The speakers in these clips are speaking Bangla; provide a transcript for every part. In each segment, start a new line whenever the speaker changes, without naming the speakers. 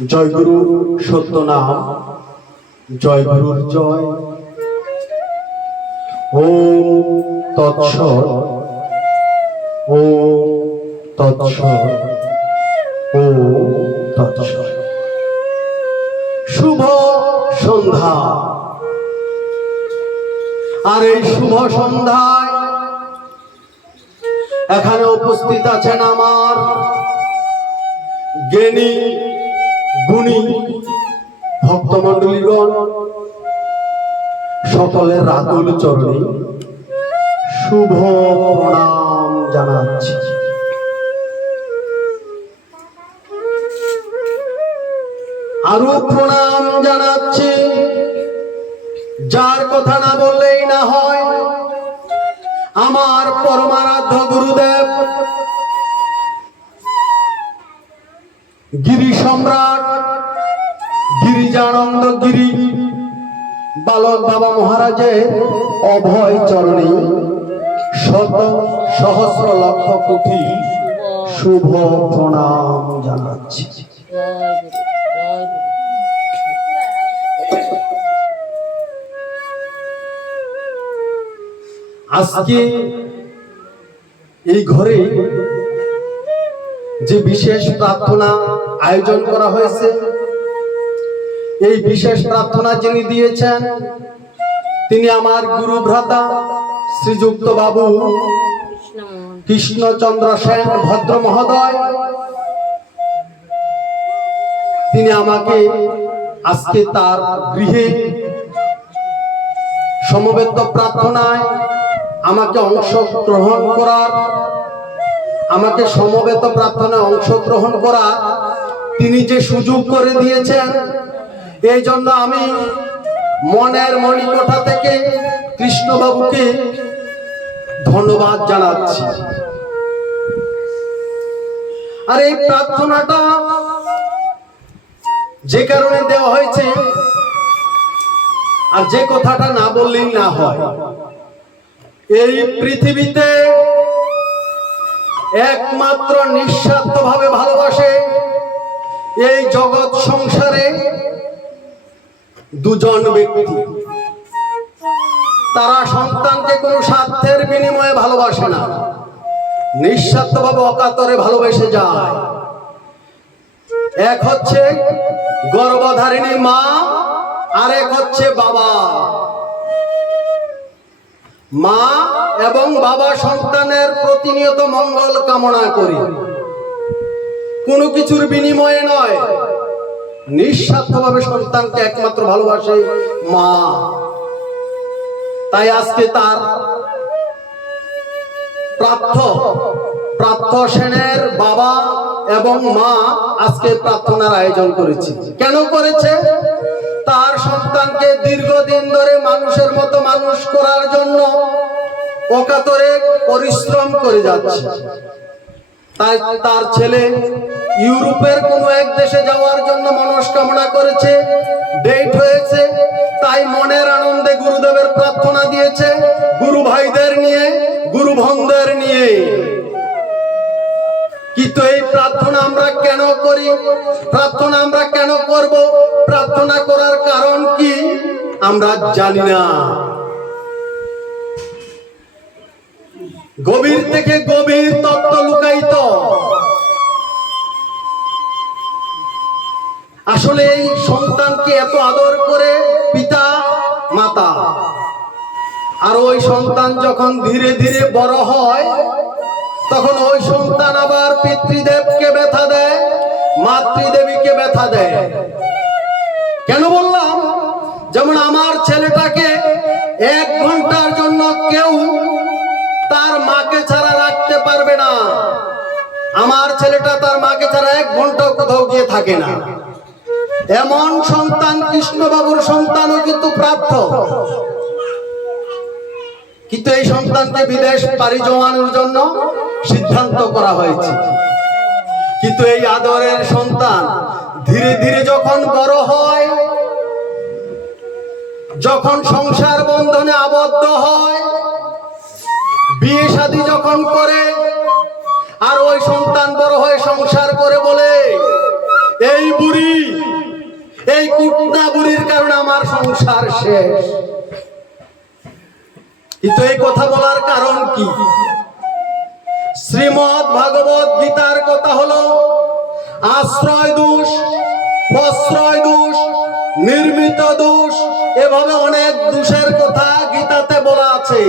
জয় গুরু সত্য নাম জয় গুরুর জয়। ও তৎস ও তৎস ও তৎস শুভ সন্ধ্যা। আর এই শুভ সন্ধ্যায় এখানে উপস্থিত আছেন আমার জ্ঞানী গুণী ভক্তমণ্ডলীগণ, সকলের রাতুল চরণে শুভ প্রণাম জানাচ্ছি। আরও প্রণাম জানাচ্ছি। যার কথা না বললেই না হয়, আমার পরমারাধ্য গুরুদেব, গিরি সম্রাট গিরিজানন্দ গিরি। বালক বাবা মহারাজের অভয় চরণে শত সহস্র লক্ষ কোটি শুভ প্রণাম জানাচ্ছি। আজকে এই ঘরে যে বিশেষ প্রার্থনা আয়োজন করা হয়েছে এই বিশেষ প্রার্থনা যিনি দিয়েছেন, তিনি আমার গুরু ভ্রাতা শ্রীযুক্ত বাবু কৃষ্ণচন্দ্র সেন ভদ্র মহোদয়। তিনি আমাকে আজকে তার গৃহে সমবেত প্রার্থনায় আমাকে অংশগ্রহণ করার, আমাকে সমবেত প্রার্থনায় অংশগ্রহণ করার তিনি যে সুযোগ করে দিয়েছেন এই জন্য আমি মনের মণিকোঠা থেকে কৃষ্ণবাবুকে ধন্যবাদ জানাচ্ছি। আর এই প্রার্থনাটা যে কারণে দেওয়া হয়েছে, আর যে কথাটা না বললেই না হয়, এই পৃথিবীতে একমাত্র নিঃস্বার্থ ভাবে ভালোবাসে এই জগৎ সংসারে দুজন ব্যক্তি। তারা সন্তানকে কোনো স্বার্থের বিনিময়ে ভালোবাসে না। নিঃস্বার্থ ভাবে অকাতরে ভালোবেসে যায়। এক হচ্ছে গর্ভধারিণী মা আর এক হচ্ছে বাবা। মা এবং বাবা সন্তানের প্রতিনিয়ত মঙ্গল কামনা করি। কোনো কিছুর বিনিময়ে নয় নিঃস্বার্থভাবে সন্তানকে একমাত্র ভালোবাসে মা। তাই আজকে তার প্রার্থ প্রার্থ সেনের বাবা এবং মা আজকে প্রার্থনার আয়োজন করেছে। কেন করেছে? তার সন্তানকে দীর্ঘদিন ধরে মানুষের মতো মানুষ করার জন্য অকাতরে পরিশ্রম করে যাচ্ছে। তাই তার ছেলে ইউরোপের কোনো এক দেশে যাওয়ার জন্য মনস্কামনা করেছে ডেট হয়েছে, তাই মনের আনন্দে গুরুদেবের প্রার্থনা দিয়েছে, গুরু ভাইদের নিয়ে, গুরু ভঙ্গদের নিয়ে। কিন্তু এই প্রার্থনা আমরা কেন করি? প্রার্থনা আমরা কেন করব? প্রার্থনা করার কারণ কি? আমরা জানি না। গভীর থেকে গভীর তত্ত্ব লুকায়িত। আসলে এই সন্তানকে এত আদর করে পিতা, মাতা। আর ওই সন্তান যখন ধীরে ধীরে বড় হয়, তখন ওই সন্তান আবার পিতৃদেবকে ব্যথা দেয়, মাতৃদেবীকে ব্যথা দেয়। কেন বললাম? যেমন আমার ছেলেটাকে এক ঘণ্টার জন্য কেউ তার মাকে ছাড়া রাখতে পারবে না। আমার ছেলেটা তার মাকে ছাড়া এক ঘণ্টা কোথাও গিয়ে থাকে না। এমন সন্তান কৃষ্ণবাবুর সন্তানও কিন্তু প্রাপ্ত। কিন্তু এই সন্তানকে বিদেশ পাড়ি জমানোর জন্য সিদ্ধান্ত করা হয়েছে। কিন্তু এই আদরের সন্তান ধীরে ধীরে যখন বড় হয়, যখন সংসার বন্ধনে আবদ্ধ হয়, বিয়ে শাদী যখন করে, আর ওই সন্তান বড় হয়ে সংসার করে বলে, এই বুড়ি এই কুটনা বুড়ির কারণে আমার সংসার শেষ। কিন্তু এই কথা বলার কারণ কি? শ্রীমদ ভাগবত গীতার কথা হলো, আশ্রয় দোষ, প্রশ্রয় দোষ, নির্মিত দোষ, এভাবে অনেক দোষের কথা গীতাতে বলা আছে।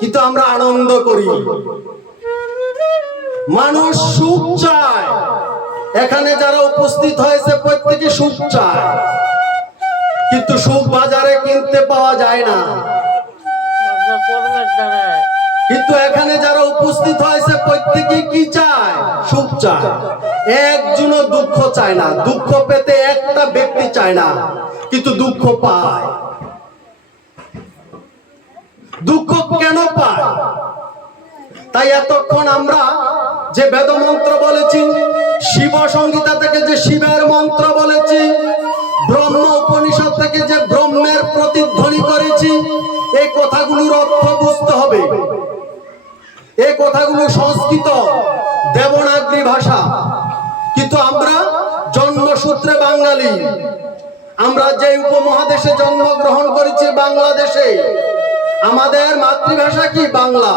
কিন্তু আমরা আনন্দ করি। মানুষ সুখ চায়। এখানে যারা উপস্থিত হয়েছে প্রত্যেকে সুখ চায়। কিন্তু সুখ বাজারে কিনতে পাওয়া যায় না। কিন্তু এখানে যারা উপস্থিত হয়েছে প্রত্যেকে কি চায়? সুখ চায়। একজনও দুঃখ চায় না। দুঃখ পেতে একটা ব্যক্তি চায় না, কিন্তু দুঃখ পায়। দুঃখ কেন পায়? তাই এতক্ষণ আমরা যে বেদ মন্ত্র বলেছি, শিব সংহিতা থেকে যে শিবের মন্ত্র বলেছি, ব্রহ্ম উপনিষদ থেকে যে ব্রহ্মের প্রতিধ্বনি করেছি, এই কথাগুলোর অর্থ বুঝতে হবে। এই কথাগুলো সংস্কৃত দেবনাগরী ভাষা। কিন্তু আমরা জন্মসূত্রে বাঙালি। আমরা যে উপমহাদেশে জন্মগ্রহণ করেছি, বাংলাদেশে। আমাদের মাতৃভাষা কি? বাংলা।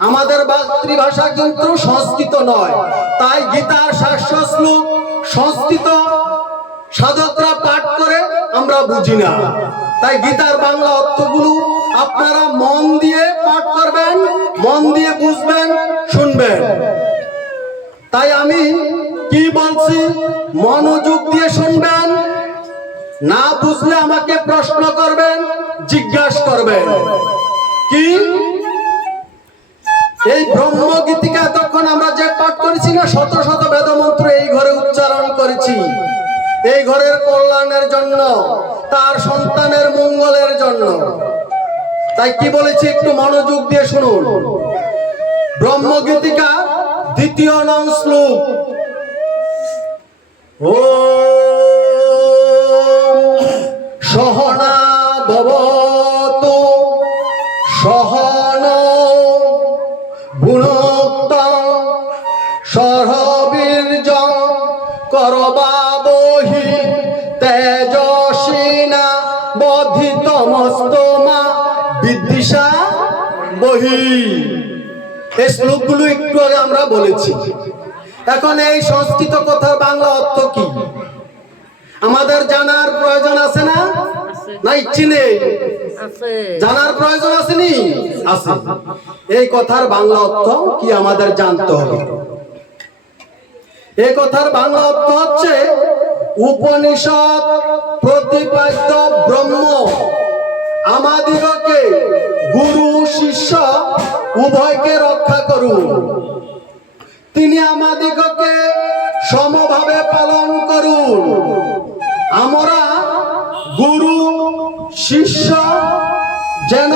আমাদের মাতৃভাষা কিন্তু সংস্কৃত নয়। তাই গীতার শাস্ত্র শ্লোক সংস্কৃত সাধকরা পাঠ করে আমরা বুঝি না। তাই গীতার বাংলা অর্থগুলো আপনারা মন দিয়ে পাঠ করবেন, মন দিয়ে বুঝবেন, শুনবেন। তাই আমি কি বলছি? মনোযোগ দিয়ে শুনবেন, না বুঝলে আমাকে প্রশ্ন করবেন, জিজ্ঞাসা করবেন। কি? এই ব্রহ্মগীতিকা এতক্ষণ আমরা যে পাঠ করেছি না, শত শত বেদমন্ত্র এই ঘরে উচ্চারণ করেছি। এই ঘরের কল্যাণের জন্য, তার সন্তানের মঙ্গলের জন্য। তাই কি বলেছি একটু মনোযোগ দিয়ে শুনুন। ব্রহ্মগীতিকা দ্বিতীয় নং শ্লোক। ও সহনা সরবীর্য করবাবহি তেজস্বিনা বধিতমস্তমা বিদ্বিষা বহি। এই শ্লোকগুলো একটু আগে আমরা বলেছি। এখন এই সংস্কৃত কথার বাংলা অর্থ কি? আমাদের জানার প্রয়োজন আছে না? না ইচ্ছে নেই? জানার প্রয়োজন আসেনি? আছে এই কথার বাংলা অর্থ কি আমাদের জানতে হবে? এই কথার বাংলা অর্থ হচ্ছে উপনিষদ প্রতিপাদ্য ব্রহ্ম। আমাদিগকে গুরু শিষ্য উভয়কে রক্ষা করুন। তিনি আমাদিগকে সমভাবে পালন করুন। আমরা গুরু, শিষ্য যেন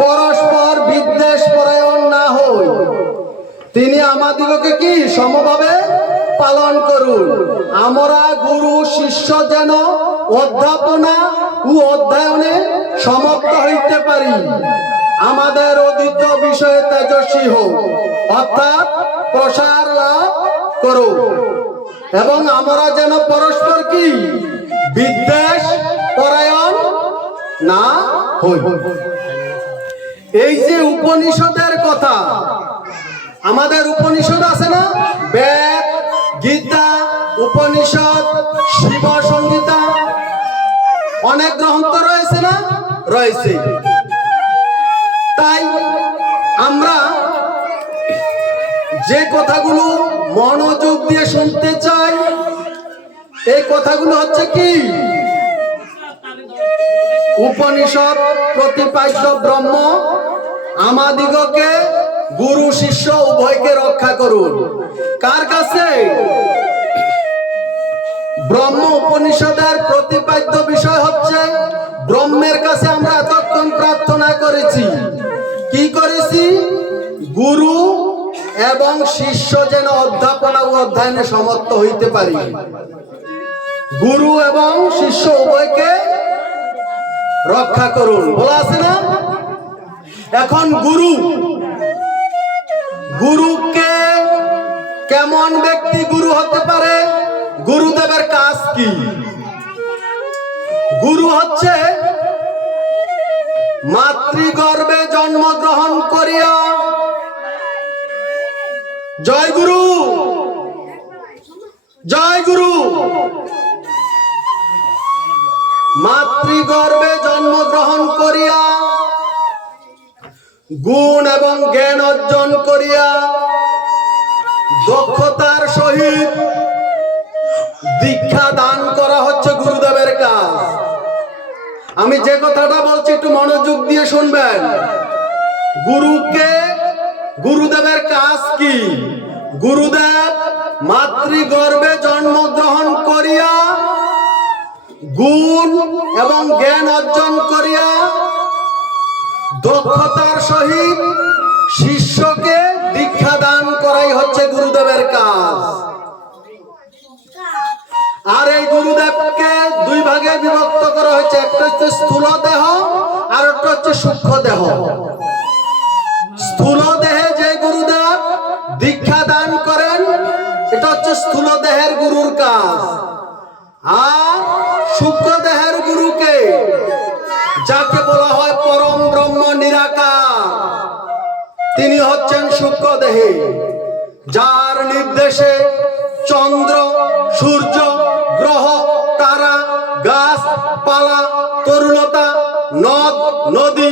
পরস্পর বিদ্বেষ পরায়ণ না হই। তিনি আমাদিগকে কি সমভাবে পালন করুন? আমরা গুরু, শিষ্য যেন অধ্যাপনা ও অধ্যয়নে সমাপ্ত হইতে পারি। আমাদের অধীত বিষয়ে তেজস্বী হোক, অর্থাৎ প্রসার লাভ করো এবং আমরা যেন পরস্পর কি বিদ্বেষ পরায়ণ না হই। এই যে উপনিষদের কথা আমাদের উপনিষদ আছে না? বেদ, গীতা, উপনিষদ, শিব সংহিতা। অনেক গ্রন্থ রয়েছে না? রয়েছে। তাই আমরা যে কথাগুলো মনোযোগ দিয়ে শুনতে চাই, এই কথাগুলো হচ্ছে কি? উপনিষদ প্রতিপাদ্য ব্রহ্ম আমাদিগকে গুরু শিষ্য উভয়কে রক্ষা করুন। কার কাছে? ব্রহ্ম উপনিষদের প্রতিপাদ্য বিষয় হচ্ছে, ব্রহ্মের কাছে আমরা এতক্ষণ প্রার্থনা করেছি। কি করেছি? গুরু এবং শিষ্য যেন অধ্যাপনা ও অধ্যয়নে সমর্থ হইতে পারি। গুরু এবং শিষ্য উভয়কে রক্ষা করুন। বলা আছে না? এখন গুরু গুরুকে কেমন ব্যক্তি গুরু হতে পারে? গুরুদেবের কাজ কি? গুরু হচ্ছে মাতৃগর্ভে জন্মগ্রহণ করিয়া। জয় গুরু! জয় গুরু! মাতৃগর্ভে জন্মগ্রহণ করিয়া গুণ এবং জ্ঞান অর্জন করিয়া দক্ষতার সহিত দীক্ষা দান করা হচ্ছে গুরুদেবের কাজ। আমি যে কথাটা বলছি একটু মনোযোগ দিয়ে শুনবেন। গুরুকে গুরুদেবের কাজ কি? গুরুদেব মাতৃগর্ভে জন্মগ্রহণ করিয়া গুণ এবং জ্ঞান অর্জন করিয়া দক্ষতার সহিত শিষ্যকে দীক্ষা দান করাই হচ্ছে গুরুদেবের কাজ। আর এই গুরুদেবকে দুই ভাগে বিভক্ত করা হয়েছে, একটা হচ্ছে স্থূল দেহ, আর একটা হচ্ছে সূক্ষ্ম দেহ। স্থূল দেহে যে গুরুদেব দীক্ষা দান করেন, এটা হচ্ছে স্থূল দেহের গুরুর কাজ। আর সূক্ষ্ম দেহের তিনি হচ্ছেন সূক্ষ্ম দেহে যার নির্দেশে চন্দ্র, সূর্য, গ্রহ, তারা, গাছ, পালা, তরুণতা, নদ, নদী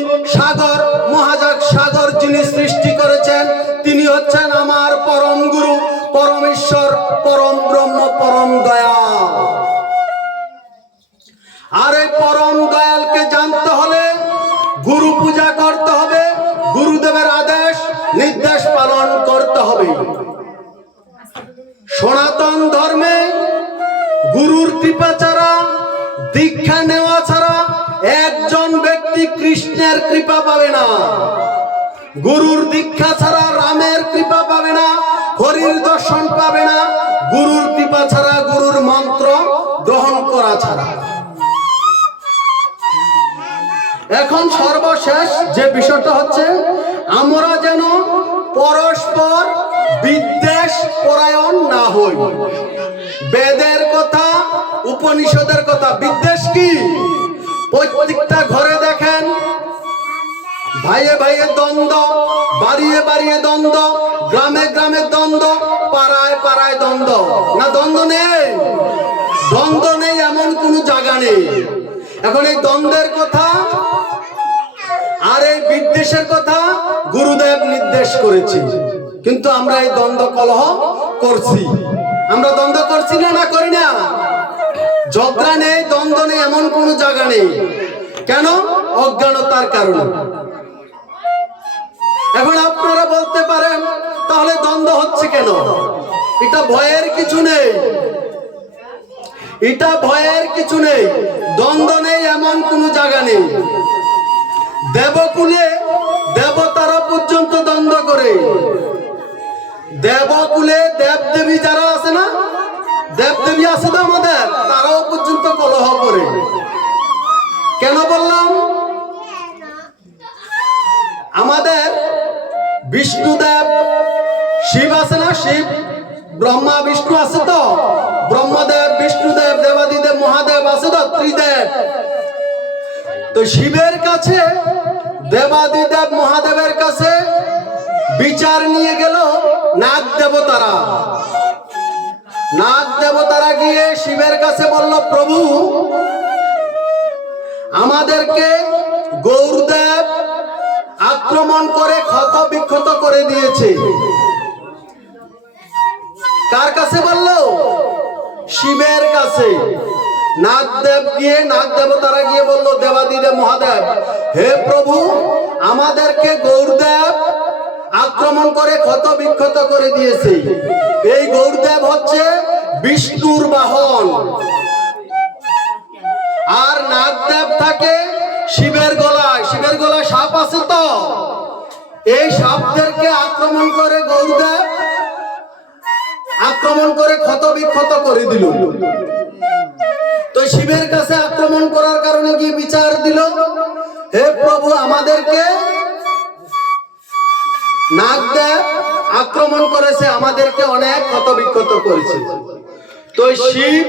হরির দর্শন পাবে না, গুরুর কৃপা ছাড়া, গুরুর মন্ত্র গ্রহণ করা ছাড়া। এখন সর্বশেষ যে বিষয়টা হচ্ছে, আমরা যেন পরস্পর বিদ্বেষ পরায়ণ না হই। বেদের কথা, উপনিষদের কথা, বিদ্বেষ কি? প্রত্যেকটা ঘরে দেখেন ভাইয়ে ভাইয়ে দ্বন্দ্ব, বাড়িয়ে বাড়িয়ে দ্বন্দ্ব, গ্রামে গ্রামে দ্বন্দ্ব, পাড়ায় পাড়ায় দ্বন্দ্ব। না দ্বন্দ্ব নেই? দ্বন্দ্ব নেই এমন কোনো জায়গা নেই। এখন এই দ্বন্দ্বের কথা আর এই বিদ্বেষের কথা গুরুদেব নির্দেশ করেছে। কিন্তু আমরা এই দ্বন্দ্ব কলহ করছি। আমরা দ্বন্দ্ব করছি না না করি না? ঝগড়া নেই, দ্বন্দ্ব নেই, এমন কোনো জায়গা নেই। কেন? অজ্ঞানতার কারণে। এখন আপনারা বলতে পারেন, তাহলে দ্বন্দ্ব হচ্ছে কেন? এটা ভয়ের কিছু নেই। এটা ভয়ের কিছু নেই। দ্বন্দ্ব নেই এমন কোনো জায়গা নেই। দেবকুলে দেবতারা পর্যন্ত দ্বন্দ্ব করে। দেবকুলে দেবদেবী যারা আছে না, দেবদেবী আছে তো আমাদের, তারাও পর্যন্ত কলহ করে। কেন বললাম? বিষ্ণুদেব, শিব আছে না শিব? ব্রহ্মা, বিষ্ণু আছে তো? ব্রহ্মদেব, বিষ্ণুদেব, দেবাদিদেব, মহাদেব আছে তো? ত্রিদেব। তো শিবের কাছে, দেবাদিদেব, মহাদেবের কাছে বিচার নিয়ে গেল নাগ দেবতারা। নাগ দেবতারা গিয়ে শিবের কাছে বলল, প্রভু, আমাদেরকে গৌরদেব আক্রমণ করে ক্ষত বিক্ষত করে দিয়েছে। কার কাছে বলল? শিবের কাছে। নাগদেব গিয়ে নাগ দেবতারা গিয়ে বলল, দেবাদিদেব মহাদেব, হে প্রভু, আমাদেরকে গৌরদেব আক্রমণ করে ক্ষত বিক্ষত করে দিয়েছে। এই গৌরদেব হচ্ছে বিষ্ণুর বাহন। আর নাগদেব থাকে শিবের গলায় শিবের গলায় সাপ আছে তো? এই সাপদেরকে আক্রমণ করে গৌরদেব আক্রমণ করে ক্ষত বিক্ষত করে দিল। তো শিবের কাছে আক্রমণ করার কারণে কি বিচার দিল? হে প্রভু, আমাদেরকে নাগদেব আক্রমণ করেছে, আমাদেরকে অনেক ক্ষত বিক্ষত করেছে। তো শিব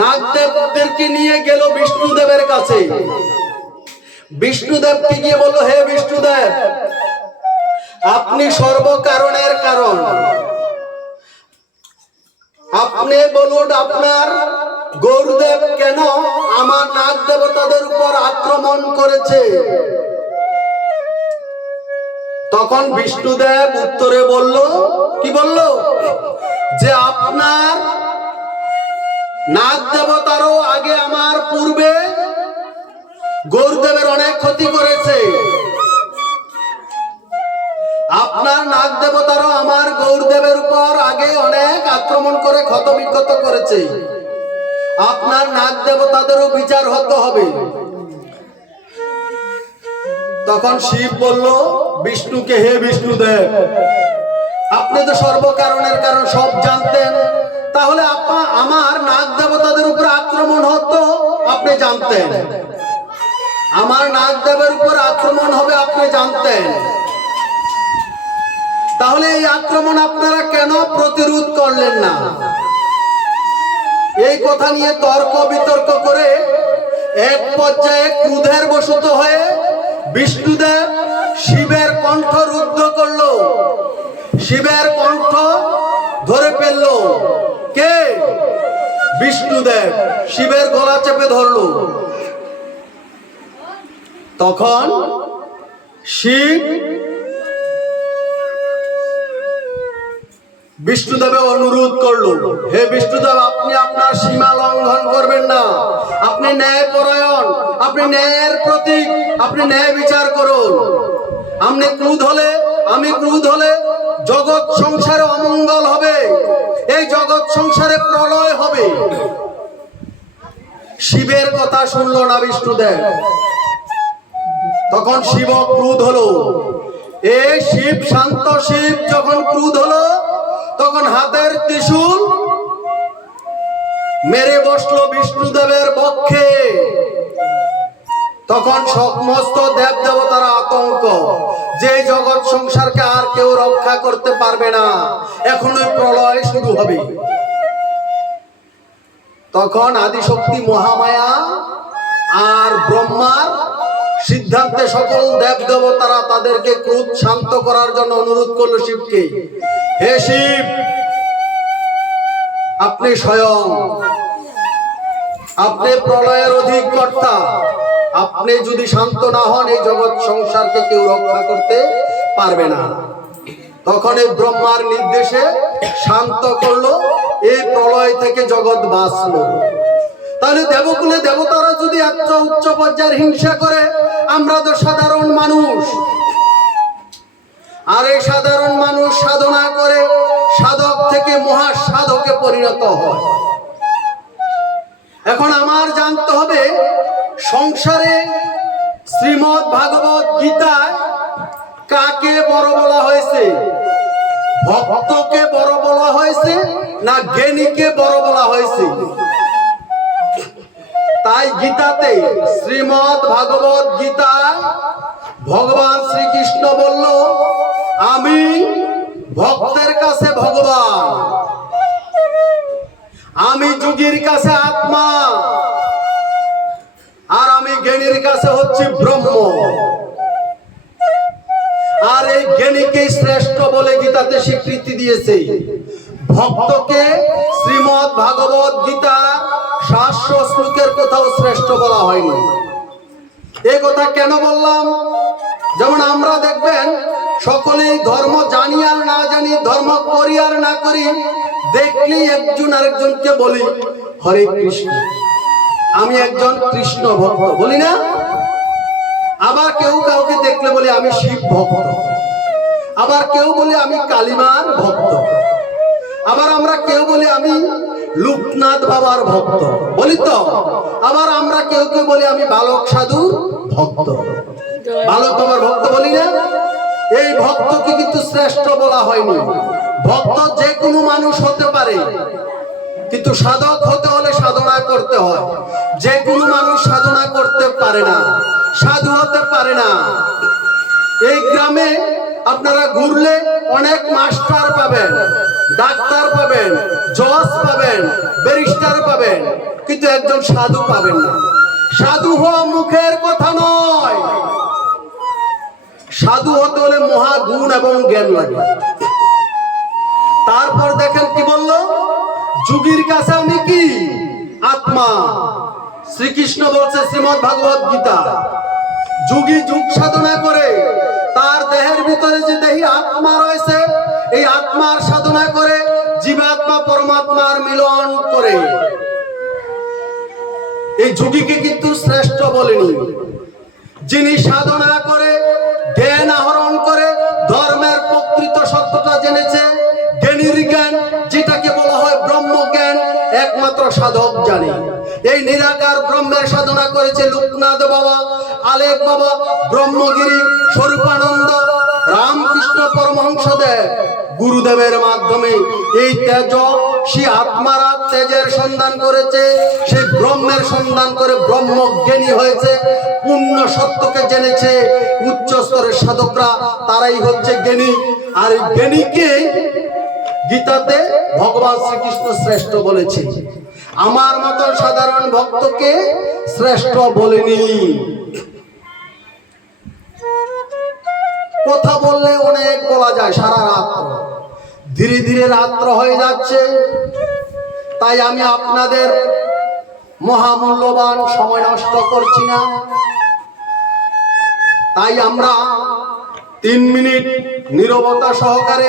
নাগদেবদেরকে নিয়ে গেল বিষ্ণুদেবের কাছে। বিষ্ণুদেবকে গিয়ে বলল, হে বিষ্ণুদেব, আপনি সর্বকারণের কারণ। আপনি বলুন, আপনার গৌরদেব কেন আমার নাগ দেবতাদের উপর আক্রমণ করেছে? তখন বিষ্ণুদেব উত্তরে বলল, কি বলল? যে আপনার নাগ দেবতারও আগে আমার পূর্বে গৌরদেবের অনেক ক্ষতি করেছে। আপনার নাগ দেবতারও আমার গৌরদেবের উপর আগে অনেক আক্রমণ করে ক্ষত বিক্ষত করেছে। আপনার নাগ দেবতাদেরও বিচার হতে হবে। তখন শিব বলল, বিষ্ণুকে হে বিষ্ণুদেব, আপনি তো সর্বকারণের কারণ সব জানতেন। তাহলে আপা, আমার নাগ দেবতাদের উপর আক্রমণ হতো, আপনি জানতেন। আমার নাগ দেবের উপর আক্রমণ হবে, আপনি জানতেন। তাহলে এই আক্রমণ আপনারা কেন প্রতিরোধ করলেন না? এই কথা নিয়ে তর্ক বিতর্ক করে এক পর্যায়ে ক্রুধের বসত হয়ে বিষ্ণুদেব শিবের কণ্ঠ রুদ্ধ করল। শিবের কণ্ঠ ধরে ফেলল কে বিষ্ণুদেব শিবের গলা চেপে ধরল। তখন শিব বিষ্ণুদেবে অনুরোধ করল, হে বিষ্ণুদেব, আপনি আপনার সীমা লঙ্ঘন করবেন না। আপনি ন্যায় পরায়ণ আপনি ন্যায়ের প্রতীক, আপনি ন্যায় বিচার করুন। আপনি ক্রুধ হলে আমি ক্রুধ হলে জগৎ সংসারে অমঙ্গল এই জগৎ সংসারে প্রলয় হবে। শিবের কথা শুনলো না বিষ্ণুদেব। তখন শিব ক্রুধ হলো। এ শিব, শান্ত শিব যখন ক্রুধ হলো, তখন হাতের ত্রিশূল মেরে বসল বিষ্ণুদেবের পক্ষে তখন সমস্ত দেব দেবতারা আতঙ্ক। যে জগৎ সংসারকে আর কেউ রক্ষা করতে পারবে না। এখনই প্রলয় শুরু হবে। তখন আদিশক্তি মহামায়া আর ব্রহ্মার সিদ্ধান্তে সকল দেব দেবতারা তাদেরকে ক্রোধ শান্ত করার জন্য অনুরোধ করল শিবকে। হে শিব, আপনি স্বয়ং, আপনি প্রলয়ের অধিক কর্তা আপনি যদি শান্ত না হন, এই জগৎ সংসারকে কেউ রক্ষা করতে পারবে না। তখন এই ব্রহ্মার নির্দেশে শান্ত করল, এই প্রলয় থেকে জগৎ বাঁচলো। তাহলে দেবকুলে দেবতারা যদি এত উচ্চ পর্যায়ের হিংসা করে, আমরা তো সাধারণ মানুষ। আর এই সাধারণ মানুষ সাধনা করে, সাধক থেকে মহা সাধকে পরিণত হয়। এখন আমার জানতে হবে ভাগবত গীতায় কাকে বড় বলা হয়েছে? ভক্তকে বড় বলা হয়েছে না জ্ঞানীকে বড় বলা হয়েছে? তাই গীতাতে শ্রীমৎ ভাগবত গীতায় ভগবান শ্রীকৃষ্ণ বলল, আমি ভক্তের কাছে ভগবান। আমি যুগীর কাছে আত্মা। আর আমি জ্ঞানীর কাছে হচ্ছি ব্রহ্ম। আর এই জ্ঞানীকে শ্রেষ্ঠ বলে গীতাতে স্বীকৃতি দিয়েছে। ভক্তকে শ্রীমৎ ভাগবত গীতা সাতশো শ্লোকের কোথাও শ্রেষ্ঠ বলা হয়নি। এ কথা কেন বললাম? যেমন আমরা দেখবেন, সকলেই ধর্ম জানি আর না জানি, ধর্ম করি আর না করি দেখলি একজন আরেকজনকে বলি, হরে কৃষ্ণ। আমি একজন কৃষ্ণ ভক্ত বলি না? আবার কেউ কাউকে দেখলে বলে আমি শিব ভক্ত। আবার কেউ বলে আমি কালিমার ভক্ত। আবার আমরা কেউ বলে আমি লোকনাথ বাবার ভক্ত বলি তো? আবার আমরা কেউ কেউ বলি আমি বালক সাধুর ভক্ত। বালক বাবার ভক্ত বলি না? এই ভক্তকে কিন্তু শ্রেষ্ঠ বলা হয়নি। ভক্ত যে কোনো মানুষ হতে পারে। কিন্তু সাধক হতে হলে সাধনা করতে হয়। যে কোনো মানুষ সাধনা করতে পারে না, সাধু হতে পারে না। এই গ্রামে আপনারা ঘুরলে অনেক মাস্টার পাবেন, ডাক্তার পাবেন, জজ পাবেন, ব্যারিস্টার পাবেন, কিন্তু একজন সাধু পাবেন না। সাধু হওয়া মুখের কথা নয়। সাধু হতে হলে মহাগুণ এবং জ্ঞান লাগে। তারপর দেখেন কি বলল? যুগীর কাছে আমি কি? আত্মা। শ্রীকৃষ্ণ বলছে শ্রীমদ ভাগবত গীতা। যুগী যুগ সাধনা করে, তার দেহের ভিতরে যে দেহি আত্মা রয়েছে, এই আত্মার সাধনা করে জীবাত্মা পরমাত্মার মিলন করে। এই যুগীকে কিন্তু শ্রেষ্ঠ বলেনি। যিনি সাধনা করে, জ্ঞান আহরণ করে, ধর্মের প্রকৃত সত্যটা জেনেছে, জ্ঞানীর জ্ঞান যেটাকে একমাত্র সাধক জানে। এই নিরাকার ব্রহ্মের সাধনা করেছে লোকনাথ বাবা আলেক বাবা, ব্রহ্মগিরি, স্বরূপানন্দ, রামকৃষ্ণ পরমহংসদেব গুরুদেবের মাধ্যমে। এই তেজ, সে আত্মারা তেজের সন্ধান করেছে, সে ব্রহ্মের সন্ধান করে ব্রহ্মজ্ঞানী হয়েছে, পূর্ণ সত্যকে জেনেছে। উচ্চ স্তরের সাধকরা তারাই হচ্ছে জ্ঞানী। আর জ্ঞানীকে গীতাতে ভগবান শ্রীকৃষ্ণ শ্রেষ্ঠ বলেছে আমার মতো সাধারণ ভক্তকে শ্রেষ্ঠ বলেনি। কথা বললে অনেক বলা যায়, সারা রাত্র ধীরে ধীরে রাত্র হয়ে যাচ্ছে। তাই আমি আপনাদের মহামূল্যবান সময় নষ্ট করছি না। তাই আমরা তিন মিনিট নীরবতা সহকারে